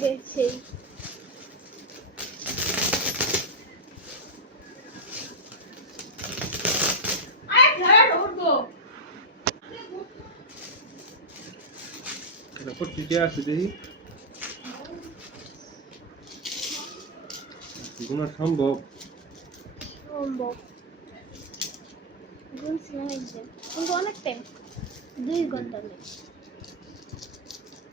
লাগে সেই আছে দেখি। গুণা সম্ভব। সম্ভব। গুনছিলাম একদিন কিন্তু অনেক টাইম দুই ঘণ্টা নেই দুই ঘণ্টা সম্ভব না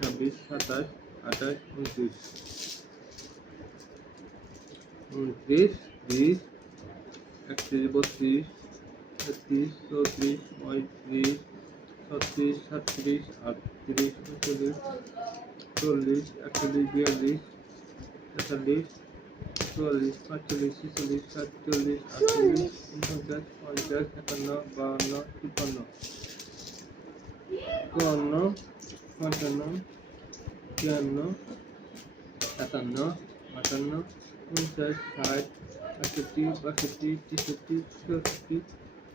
ছাব্বিশ, সাতাশ, আঠাশ, উনত্রিশ। উনত্রিশ, বিশ, একত্রিশ, বত্রিশ, তেত্রিশ, চৌত্রিশ, পঁয়ত্রিশ, ছত্রিশ, সাতত্রিশ, আটত্রিশ, উনচল্লিশ, চল্লিশ, একচল্লিশ, বিয়াল্লিশ, তেতাল্লিশ, চুয়াল্লিশ, পাঁচচল্লিশ, ছেচল্লিশ, সাতচল্লিশ, আটচল্লিশ, উনপঞ্চাশ, পঞ্চাশ, একান্ন, বাহান্ন, তিপ্পান্ন। চুয়ান্ন পঞ্চান্ন তিয়ান্ন সাতান্ন, আটান্ন, পঞ্চাশ, ষাট একষট্টি বাষট্টি, তেষট্টি, চৌষট্টি,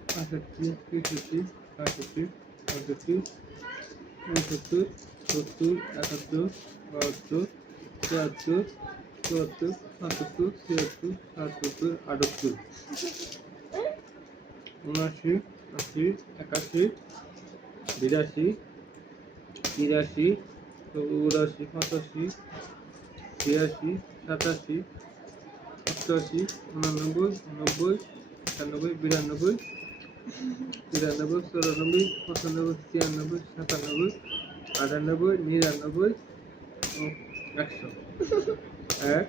পঁয়ষট্টি, তেষট্টি, পঁয়ষট্টি পঁয়ষট্টি উনসত্তর সত্তর, একাত্তর, বাহাত্তর তিয়াত্তর চুয়াত্তর সাতাত্তর ছিয়াত্তর সাতাত্তর আটাত্তর। উনআশি, আশি, একাশি, বিরাশি তিরাশি, চৌরাশি, পঁচাশি, ছিয়াশি, সাতাশি অষ্টআশি উনানব্বই, নব্বই একানব্বই বিরানব্বই, তিরানব্বই, চৌরানব্বই, পঁচানব্বই, ছিয়ানব্বই, সাতানব্বই, আটানব্বই, নিরানব্বই একশো। এক,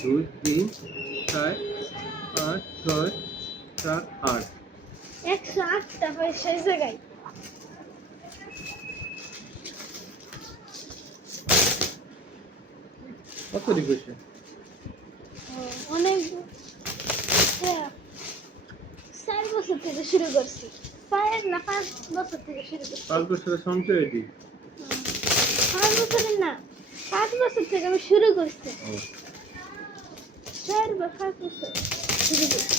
দুই, তিন, চার, পাঁচ, ছয়, সাত, আট। একশো আটটা পয়সা জায়গায়। কত ও, অনেক হ্যাঁ, চার বছর থেকে শুরু করছি। পায়ের না পাঁচ বছর থেকে শুরু করছি। পাঁচ বছরের সঞ্চয় এটি পাঁচ বছরের না পাঁচ বছর থেকে আমি শুরু করছি। চার বা পাঁচ বছর শুরু করছি।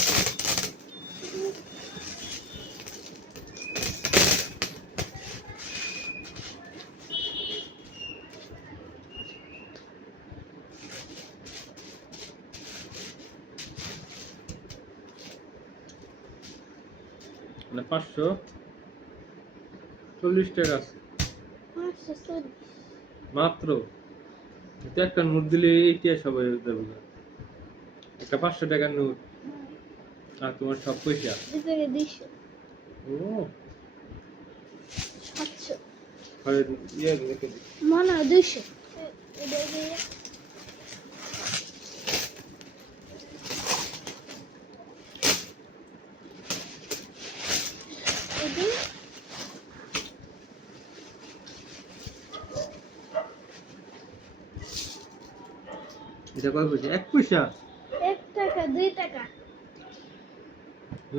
মানে পাঁচশো। চল্লিশ টাকা আছে। মাত্র। এটা একটা নোট দিলে এইটা সবাই দেবে না। একটা পাঁচশো টাকার নোট। আর তোমার সব পয়সা। ও। ইয়ে মনে হয় দুইশো এটা দিয়ে এটি এটা কয় পয়সা? এক পয়সা? এক টাকা দুই টাকা।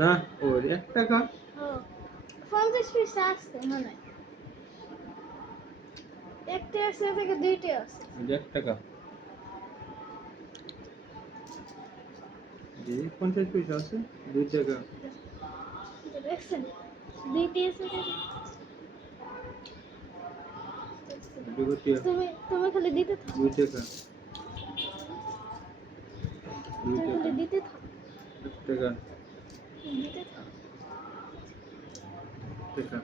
না ও এক টাকা? পঞ্চাশ পয়সা আসছে মনে একটা আছে থেকে দুইটা আছে? এক টাকা। পঞ্চাশ পয়সা আছে দুই টাকা। তুমি খালি দিতে দুই টাকা। দিতে থাকো। টাকা দিতে থাকো। টাকা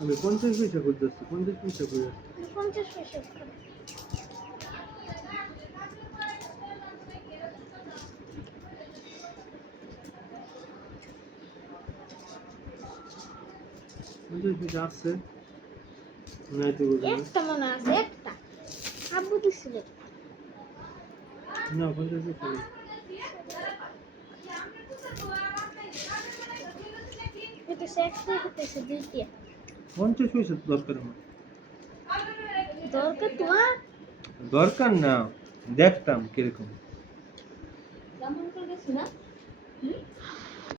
আমি পঞ্চাশ পয়সা করতেছি পঞ্চাশ পয়সা করে পঞ্চাশ পয়সা করে। পঞ্চাশ পয়সা আসছে। নাই তো একটা মনে আছে একটা। আব্বু দিছিল। না পঞ্চাশ পয়সা নেই। এটা সে একটা হতেছে দুইটা পঞ্চাশ পয়সা তো দরকার আমার দরকার তোমার দরকার না দেখতাম কীরকম কেমন করে গেছি না